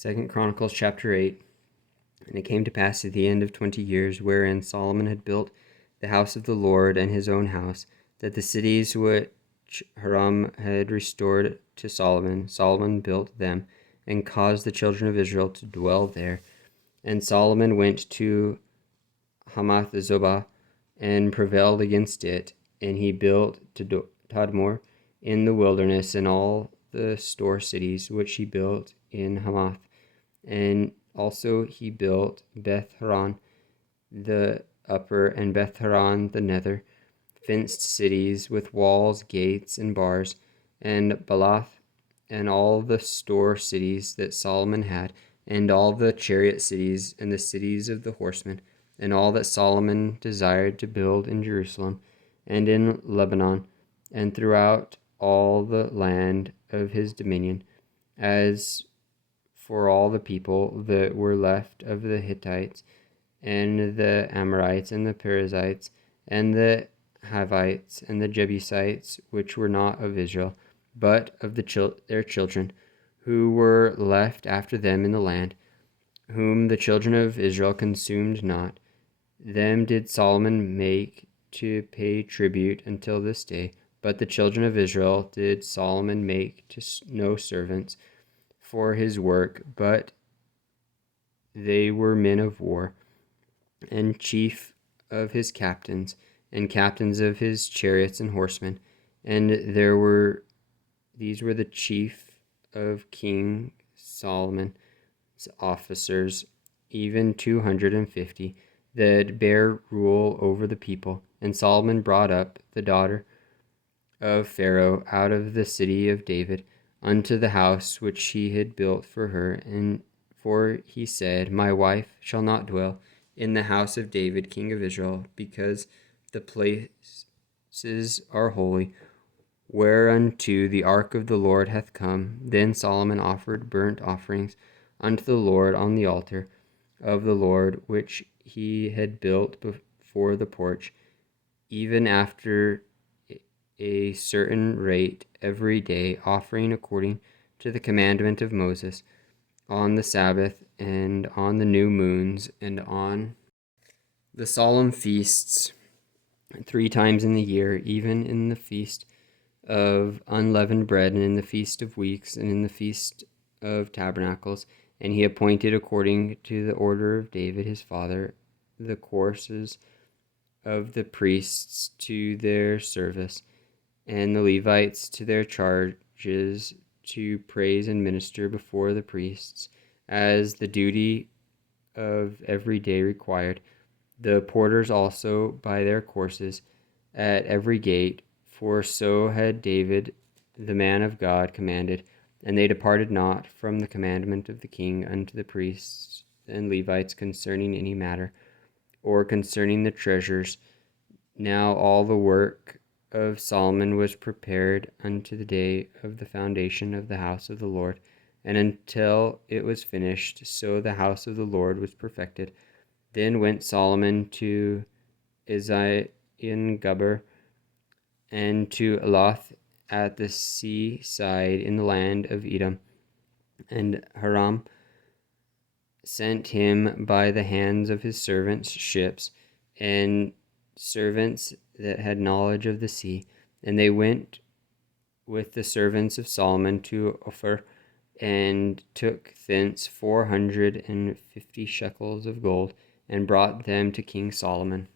2 Chronicles chapter 8. And it came to pass at the end of 20 years, wherein Solomon had built the house of the Lord and his own house, that the cities which Hiram had restored to Solomon, Solomon built them, and caused the children of Israel to dwell there. And Solomon went to Hamath-zobah, and prevailed against it, and he built Tadmor in the wilderness, and all the store cities which he built in Hamath. And also he built Beth-horon the upper, and Beth-horon the nether, fenced cities with walls, gates, and bars, and Balath, and all the store cities that Solomon had, and all the chariot cities, and the cities of the horsemen, and all that Solomon desired to build in Jerusalem, and in Lebanon, and throughout all the land of his dominion, as for all the people that were left of the Hittites, and the Amorites, and the Perizzites, and the Hivites, and the Jebusites, which were not of Israel, but of their children, who were left after them in the land, whom the children of Israel consumed not. Them did Solomon make to pay tribute until this day. But the children of Israel did Solomon make to no servants for his work, but they were men of war, and chief of his captains, and captains of his chariots and horsemen. And these were the chief of King Solomon's officers, even 250, that bare rule over the people. And Solomon brought up the daughter of Pharaoh out of the city of David unto the house which he had built for her. And for he said, My wife shall not dwell in the house of David king of Israel, because the places are holy, whereunto the ark of the Lord hath come. Then Solomon offered burnt offerings unto the Lord on the altar of the Lord, which he had built before the porch, even after a certain rate every day, offering according to the commandment of Moses, on the Sabbath, and on the new moons, and on the solemn feasts 3 times in the year, even in the feast of unleavened bread, and in the feast of weeks, and in the feast of tabernacles. And he appointed, according to the order of David his father, the courses of the priests to their service, and the Levites to their charges, to praise and minister before the priests, as the duty of every day required. The porters also by their courses at every gate, for so had David the man of God commanded. And they departed not from the commandment of the king unto the priests and Levites concerning any matter, or concerning the treasures. Now all the work of Solomon was prepared unto the day of the foundation of the house of the Lord, and until it was finished, so the house of the Lord was perfected. Then went Solomon to Ezion-Geber, and to Elath at the seaside in the land of Edom. And Hiram sent him by the hands of his servants ships, and servants that had knowledge of the sea. And they went with the servants of Solomon to Ophir, and took thence 450 shekels of gold, and brought them to King Solomon.